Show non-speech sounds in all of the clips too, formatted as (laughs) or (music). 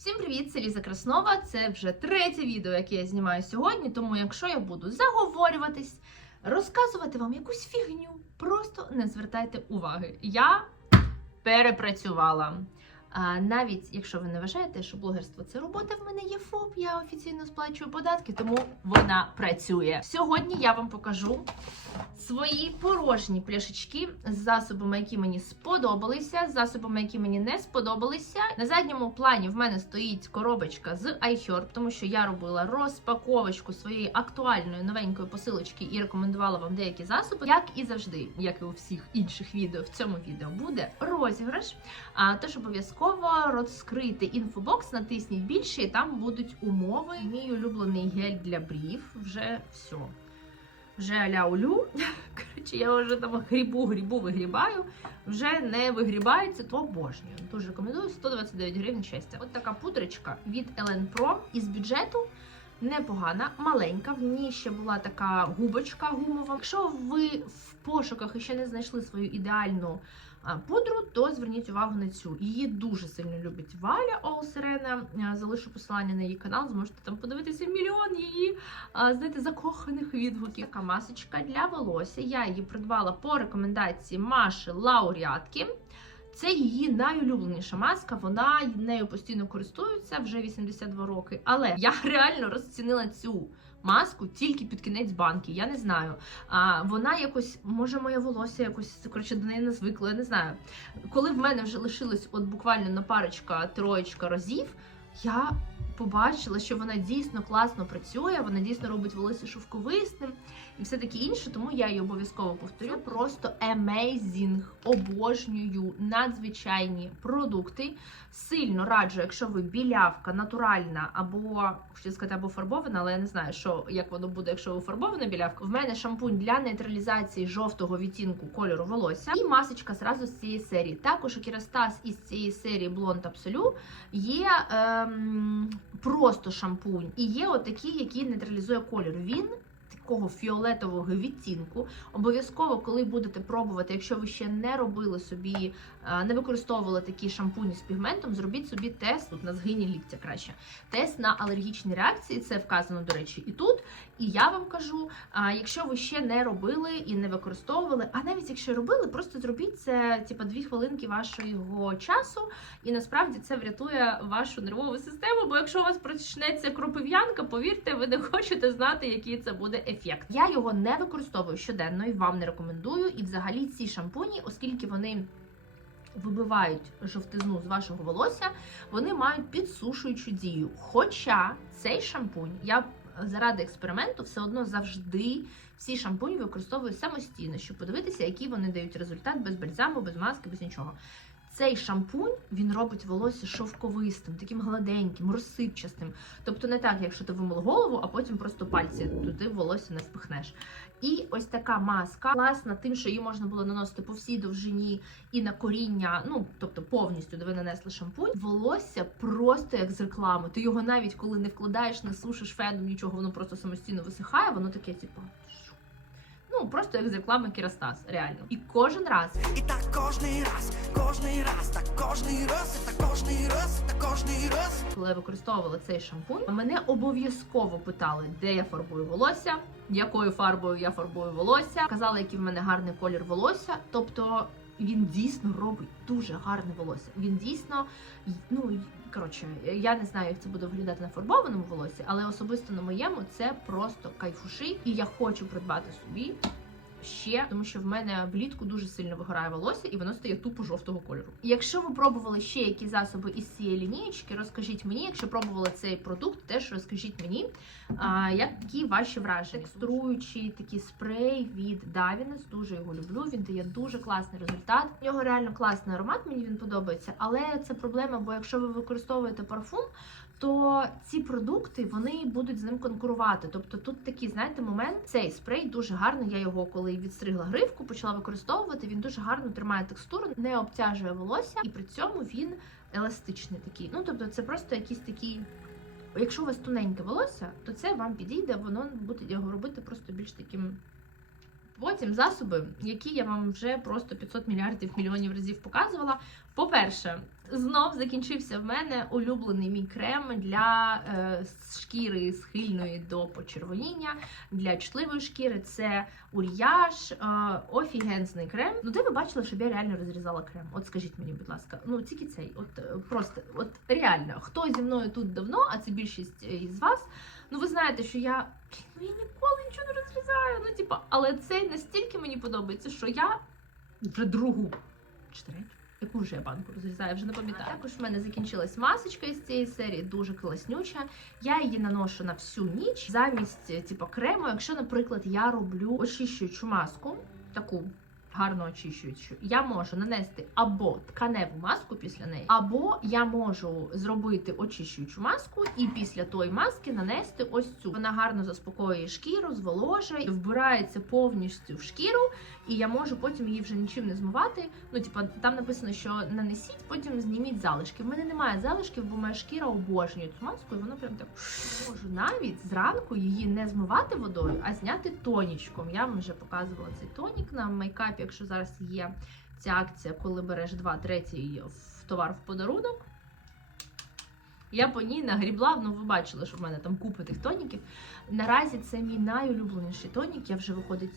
Всім привіт, це Ліза Краснова. Це вже третє відео, яке я знімаю сьогодні. Тому, якщо я буду заговорюватись, розказувати вам якусь фігню, просто не звертайте уваги. Я перепрацювала. А навіть якщо ви не вважаєте, що блогерство це робота, в мене є ФОП, я офіційно сплачую податки, тому вона працює. Сьогодні я вам покажу свої порожні пляшечки з засобами, які мені сподобалися, з засобами, які мені не сподобалися. На задньому плані в мене стоїть коробочка з iHerb, тому що я робила розпаковочку своєї актуальної новенької посилочки і рекомендувала вам деякі засоби. Як і завжди, як і у всіх інших відео, в цьому відео буде розіграш. А тож обов'язково розкрити інфобокс, натисніть більше, і там будуть умови. Мій улюблений гель для брів. Вже все. Вже аля улю. (laughs) Коротше, я вже там грібу, грібу, вигрібаю. Вже не вигрібається, то обожнюю. Дуже рекомендую 129 гривень щастя. От така пудрочка від Ellen Pro із бюджету. Непогана, маленька. В ній ще була така губочка гумова. Якщо ви в пошуках і ще не знайшли свою ідеальну пудру, то зверніть увагу на цю. Її дуже сильно любить Валя Олсерена. Залишу посилання на її канал, зможете там подивитися мільйон її, знаєте, закоханих відгуків. Така масочка для волосся. Я її придбала по рекомендації Маші Лауреатки. Це її найулюбленіша маска. Вона нею постійно користується вже 82 роки. Але я (laughs) реально розцінила цю маску тільки під кінець банки. Я не знаю. А вона якось, може, моє волосся якось коротше, до неї не звикло, я не знаю. Коли в мене вже лишилось от буквально на парочка, троєчка разів, я побачила, що вона дійсно класно працює, вона дійсно робить волосся шовковисним і все таке інше, тому я її обов'язково повторю. Просто amazing, обожнюю надзвичайні продукти. Сильно раджу, якщо ви білявка, натуральна або хотів сказати, або фарбована, але я не знаю, що як воно буде, якщо ви фарбована білявка. В мене шампунь для нейтралізації жовтого відтінку кольору волосся і масочка зразу з цієї серії. Також у Кірастас із цієї серії Blond Absolute є ем, просто шампунь, і є отакий, який нейтралізує кольор. Він такого фіолетового відтінку. Обов'язково, коли будете пробувати, якщо ви ще не робили собі, е, не використовували такі шампуні з пігментом, зробіть собі тест тут на згині ліктя краще. Тест на алергічні реакції, це вказано, до речі, і тут. І я вам кажу, якщо ви ще не робили і не використовували, а навіть якщо робили, просто зробіть це типа дві хвилинки вашого часу, і насправді це врятує вашу нервову систему. Бо якщо у вас почнеться кропив'янка, повірте, ви не хочете знати, який це буде ефект. Я його не використовую щоденно і вам не рекомендую. І взагалі ці шампуні, оскільки вони. Вибивають жовтизну з вашого волосся, вони мають підсушуючу дію. Хоча цей шампунь я заради експерименту все одно завжди всі шампуні використовую самостійно, щоб подивитися, який вони дають результат без бальзаму, без маски, без нічого. Цей шампунь він робить волосся шовковистим, таким гладеньким, розсипчастим. Тобто не так, якщо ти вимил голову, а потім просто пальці туди волосся не впихнеш. І ось така маска класна, тим, що її можна було наносити по всій довжині і на коріння, ну тобто повністю, де ви нанесли шампунь. Волосся просто як з реклами. Ти його навіть коли не вкладаєш, не сушиш феном, нічого, воно просто самостійно висихає, воно таке, типу. Ну, просто як з реклами Кірастас, реально. І кожен раз І так кожний раз, кожний раз, так кожний раз, і так кожний раз, і так кожний раз. коли я використовувала цей шампунь, мене обов'язково питали, де я фарбую волосся, якою фарбою я фарбую волосся. Казали, який в мене гарний колір волосся. Тобто він дійсно робить дуже гарне волосся. Він дійсно, ну коротше, я не знаю, як це буде виглядати на фарбованому волосі, але особисто на моєму це просто кайфуши, і я хочу придбати собі. Ще тому, що в мене влітку дуже сильно вигорає волосся, і воно стає тупо жовтого кольору. Якщо ви пробували ще які засоби із цієї лінієчки, розкажіть мені. Якщо пробували цей продукт, теж розкажіть мені, а, які ваші враження. Текстуючий такий спрей від Davines, дуже його люблю. Він дає дуже класний результат. У нього реально класний аромат, мені він подобається, але це проблема, бо якщо ви використовуєте парфум, то ці продукти вони будуть з ним конкурувати. Тобто тут такий, знаєте, момент. Цей спрей дуже гарно. Я його коли відстригла гривку, почала використовувати. Він дуже гарно тримає текстуру, не обтяжує волосся, і при цьому він еластичний такий. Ну тобто, це просто якийсь такий. Якщо у вас тоненьке волосся, то це вам підійде, воно буде його робити просто більш таким Потім засоби, які я вам вже просто 500 мільярдів мільйонів разів показувала. По-перше, знов закінчився в мене улюблений мій крем для е, шкіри схильної до почервоніння, для чутливої шкіри. Це ур'яж, е, офігензний крем. Ну, де ви бачили, щоб я реально розрізала крем? От скажіть мені, будь ласка, ну тільки цей, от е, просто, от реально, хто зі мною тут давно, а це більшість е, із вас. Ну, ви знаєте, що я ну я ніколи нічого не розрізаю. Ну, типа, але цей настільки мені подобається, що я вже другу чи третю. Яку вже я банку розрізаю, вже не пам'ятаю. Також в мене закінчилась масочка із цієї серії, дуже класнюча. Я її наношу на всю ніч замість типу, крему. Якщо, наприклад, я роблю очищуючу маску, таку гарно очищуючу, я можу нанести або тканеву маску після неї, або я можу зробити очищуючу маску і після тої маски нанести ось цю. Вона гарно заспокоює шкіру, зволожує, вбирається повністю в шкіру, і я можу потім її вже нічим не змивати. Ну, типа, там написано, що нанесіть, потім зніміть залишки. В мене немає залишків, бо моя шкіра обожнює цю маску, і вона прям так можу навіть зранку її не змивати водою, а зняти тонічком. Я вам вже показувала цей тонік на мейкапі, якщо зараз є ця акція, коли береш два третій товар в подарунок. Я по ній нагрібла, ну ви бачили, що в мене там купа тих тоніків. Наразі це мій найулюбленіший тонік. Я вже виходить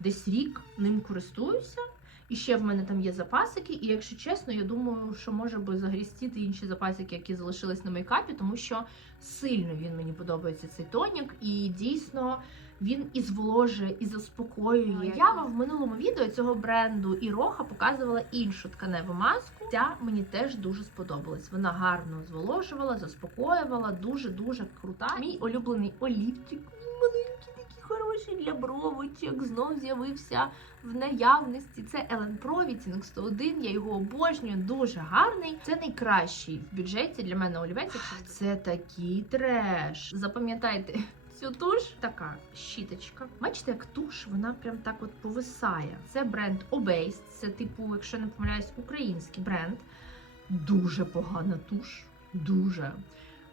десь рік ним користуюся. І ще в мене там є запасики, і якщо чесно, я думаю, що може би загрістіти інші запасики, які залишились на мейкапі, тому що сильно він мені подобається цей тонік, і дійсно він і зволожує, і заспокоює. Я вам в минулому відео цього бренду Іроха показувала іншу тканеву маску. Ця мені теж дуже сподобалась. Вона гарно зволожувала, заспокоювала, дуже дуже крута. Мій улюблений олівчик. Маленький, такий хороший для бровочок. Знов з'явився в наявності. Це Ellen Pro відтінок 101, Я його обожнюю, дуже гарний. Це найкращий в бюджеті для мене олівець. Це такий треш. Запам'ятайте. Цю туш така щіточка. Бачите, як туш, вона прям так от повисає. Це бренд Obase. Це, типу, якщо не помиляюсь, український бренд. Дуже погана туш. Дуже.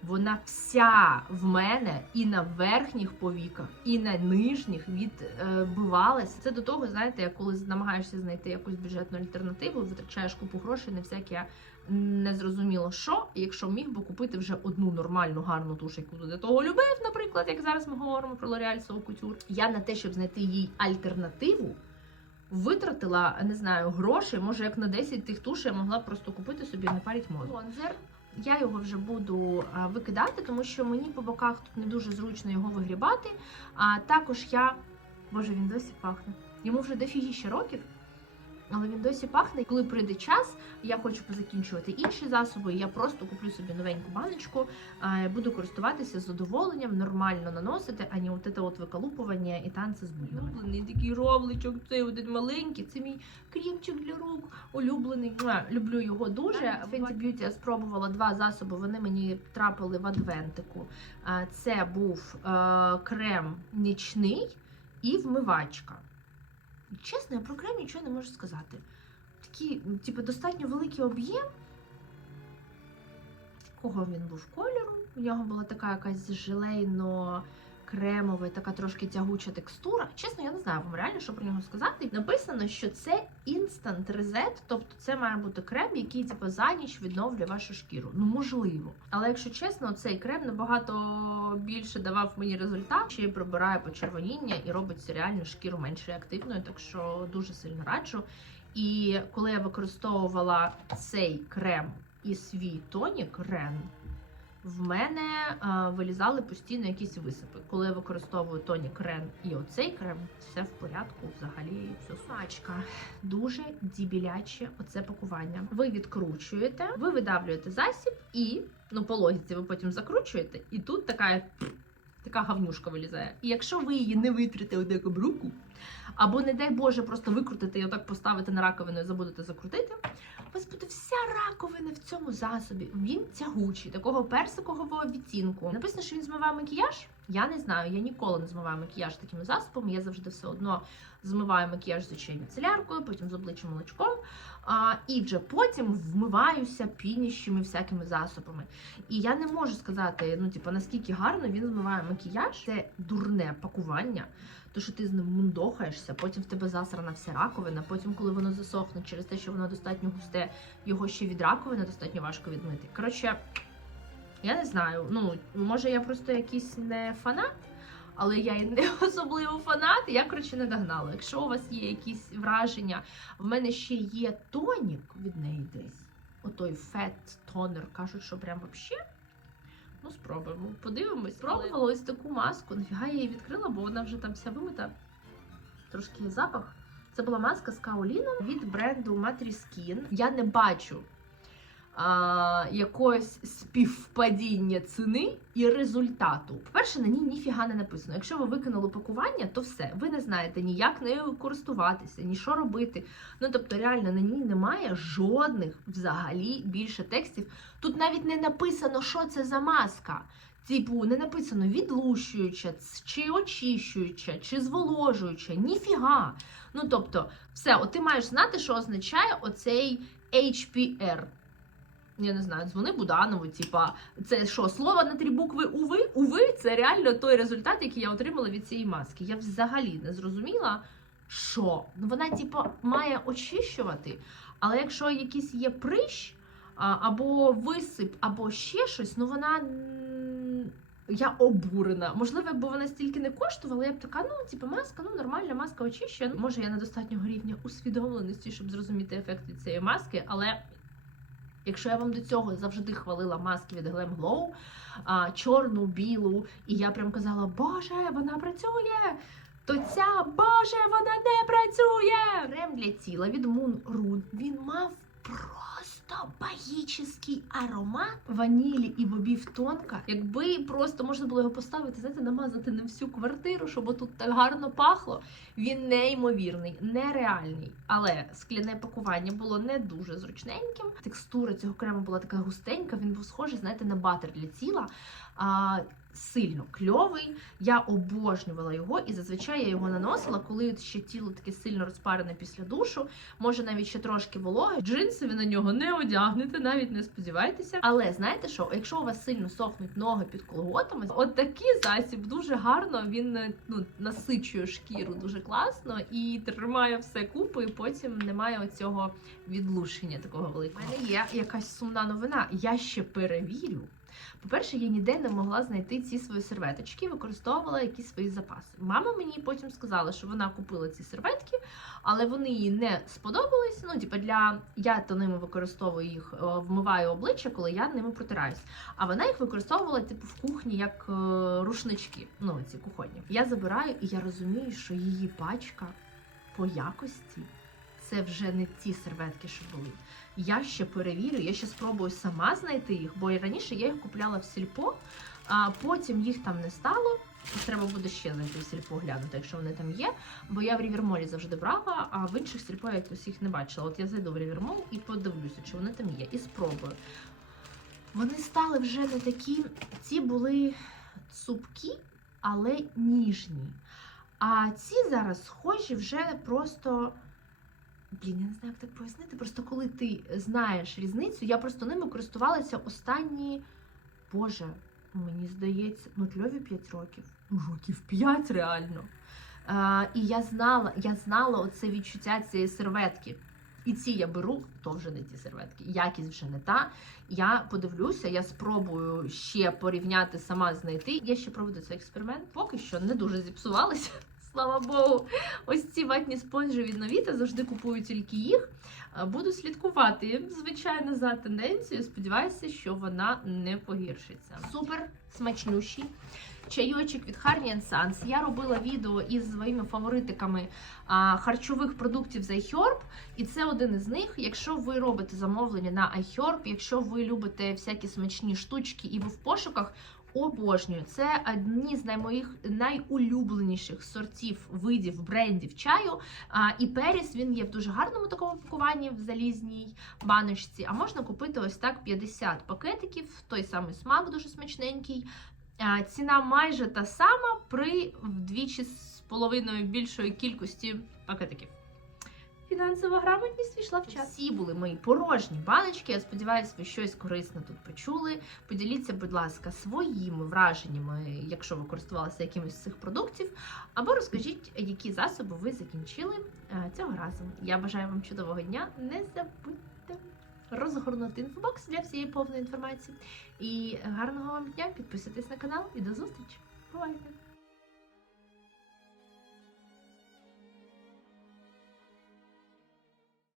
Вона вся в мене і на верхніх повіках, і на нижніх відбивалася. Це до того, знаєте, коли намагаєшся знайти якусь бюджетну альтернативу, витрачаєш купу грошей на всяке незрозуміло що, якщо міг би купити вже одну нормальну гарну туш, яку до того любив, наприклад, як зараз ми говоримо про L'Oreal Couture. Я на те, щоб знайти їй альтернативу. Витратила, не знаю, грошей, може як на 10 тих туш я могла просто купити собі не паріть мозок. Бронзер. Я його вже буду викидати, тому що мені по боках тут не дуже зручно його вигрібати. А також я. Боже, він досі пахне. Йому вже дофігіще років, але він досі пахне. Коли прийде час, я хочу позакінчувати інші засоби. Я просто куплю собі новеньку баночку, буду користуватися з задоволенням, нормально наносити, а не от це от виколупування і танці з бульбами. Улюблений такий ровличок, цей один маленький, це мій крімчик для рук. Улюблений. Люблю його дуже. Fenty Beauty я спробувала два засоби. Вони мені трапили в адвентику. Це був е, крем нічний і вмивачка. Чесно, я про крем нічого не можу сказати. Такий, ну, типу, достатньо великий об'єм. Кого він був кольору? У нього була така якась желейно кремова, така трошки тягуча текстура. Чесно, я не знаю вам реально, що про нього сказати. Написано, що це Instant Reset, тобто це має бути крем, який типу, за ніч відновлює вашу шкіру. Ну можливо. Але якщо чесно, цей крем набагато більше давав мені результат, ще й прибирає почервоніння і робить реально шкіру менш реактивною, так що дуже сильно раджу. І коли я використовувала цей крем і свій тонік Рен, в мене а, вилізали постійно якісь висипи. Коли я використовую тонік Рен і оцей крем, все в порядку, взагалі все смачка. Дуже дібіляче оце пакування. Ви відкручуєте, ви видавлюєте засіб і, ну, по логіці, ви потім закручуєте, і тут така, така гавнюшка вилізає. І якщо ви її не витрите об руку, або, не дай Боже, просто викрутите і отак поставите на раковину і забудете закрутити. Вас буде вся раковина в цьому засобі. Він тягучий, такого персикового відтінку. Написано, що він змиває макіяж. Я не знаю, я ніколи не змиваю макіяж такими засобами. Я завжди все одно змиваю макіяж звичайно міцеляркою, потім з обличчям молочком. А, і вже потім вмиваюся пініщими всякими засобами. І я не можу сказати, ну типу, наскільки гарно він змиває макіяж. Це дурне пакування. То, що ти з ним мундохаєшся, потім в тебе засрана вся раковина, потім, коли воно засохне через те, що воно достатньо густе, його ще від раковини достатньо важко відмити. Коротше, я не знаю. Ну, може, я просто якийсь не фанат, але я і не (laughs) особливо фанат. Я, коротше, не догнала. Якщо у вас є якісь враження, в мене ще є тонік від неї десь. Отой фет тонер. Кажуть, що прям вообще. Ну, спробуємо. Подивимось. Спробувала ось таку маску. Нафіга я її відкрила, бо вона вже там вся вимита. Трошки є запах. Це була маска з каоліном від бренду Matri Skin. Я не бачу а, якогось співпадіння ціни і результату. По-перше, на ній ніфіга не написано. Якщо ви викинули пакування, то все. Ви не знаєте ніяк нею користуватися, ні що робити. Ну тобто, реально на ній немає жодних взагалі більше текстів. Тут навіть не написано, що це за маска. Типу, не написано відлущуюча, чи очищуюча, чи зволожуюча, ніфіга. Ну тобто, все, от ти маєш знати, що означає оцей HPR. Я не знаю, дзвони Буданову, типа, це що, слово на три букви уви? Уви, це реально той результат, який я отримала від цієї маски. Я взагалі не зрозуміла, що. Ну, вона, типа, має очищувати, але якщо якийсь є прищ, або висип, або ще щось, ну вона. Я обурена. Можливо, якби вона стільки не коштувала, я б така, ну, типу, маска, ну нормальна маска очищує. Ну, Може, я недостатнього рівня усвідомленості, щоб зрозуміти ефект від цієї маски, але Якщо я вам до цього завжди хвалила маски від Glam Glow, а, чорну, білу, і я прям казала, Боже, вона працює! То ця, Боже, вона не працює! Крем для тіла від Moon Rune, він мав просто багічний аромат ванілі і бобів тонка. Якби просто можна було його поставити, знаєте, намазати на всю квартиру, щоб тут так гарно пахло. Він неймовірний, нереальний. Але скляне пакування було не дуже зручненьким. Текстура цього крему була така густенька, він був схожий, знаєте, на батер для тіла. Сильно кльовий. Я обожнювала його, і зазвичай я його наносила, коли ще тіло таке сильно розпарене після душу. Може навіть ще трошки вологе. Джинси ви на нього не одягнете, навіть не сподівайтеся. Але знаєте що? Якщо у вас сильно сохнуть ноги під колготами, от такий засіб дуже гарно. Він е, ну насичує шкіру дуже класно і тримає все купу, і потім немає оцього відлушення такого великого. У мене є якась сумна новина. Я ще перевірю. По-перше, я ніде не могла знайти ці свої серветочки, використовувала якісь свої запаси. Мама мені потім сказала, що вона купила ці серветки, але вони їй не сподобались. Ну, типу, для я то ними використовую їх, е, вмиваю обличчя, коли я ними протираюсь. А вона їх використовувала типу в кухні як е, рушнички. Ну, ці кухонні. Я забираю, і я розумію, що її пачка по якості це вже не ті серветки, що були. Я ще перевірю, я ще спробую сама знайти їх, бо раніше я їх купляла в сільпо, а потім їх там не стало. Треба буде ще знайти в сільпо глянути, якщо вони там є. Бо я в Рівермолі завжди брала, а в інших сільпо я їх не бачила. От я зайду в Рівермол і подивлюся, чи вони там є, і спробую. Вони стали вже не такі, ці були цупкі, але ніжні. А ці зараз схожі вже просто. Блін, я не знаю, як так пояснити. Просто коли ти знаєш різницю, я просто ними користувалася останні, Боже, мені здається, ну кльові 5 років. Ну, років 5 реально. А, і я знала, я знала оце відчуття цієї серветки. І ці я беру, то вже не ті серветки. Якість вже не та. Я подивлюся, я спробую ще порівняти сама знайти. Я ще проведу цей експеримент. Поки що не дуже зіпсувалися. Слава Богу, ось ці ватні спонжі від Новіта завжди купую тільки їх. Буду слідкувати, звичайно, за тенденцією. Сподіваюся, що вона не погіршиться. Супер смачнющий. Чайочок від Harry Sons. Я робила відео із своїми фаворитиками а, харчових продуктів з iHerb, і це один із них. Якщо ви робите замовлення на iHerb, якщо ви любите всякі смачні штучки і ви в пошуках, обожнюю. Це одні з моїх найулюбленіших сортів видів брендів чаю. І Періс він є в дуже гарному такому пакуванні в залізній баночці. А можна купити ось так 50 пакетиків, той самий смак дуже смачненький. Ціна майже та сама при вдвічі з половиною більшої кількості пакетиків. Фінансова грамотність війшла в час. Всі були мої порожні баночки. Я сподіваюся, ви щось корисне тут почули. Поділіться, будь ласка, своїми враженнями, якщо ви користувалися якимось з цих продуктів, або розкажіть, які засоби ви закінчили е, цього разу. Я бажаю вам чудового дня. Не забудьте розгорнути інфобокс для всієї повної інформації. І гарного вам дня! Підписуйтесь на канал і до зустрічі! Бувайте!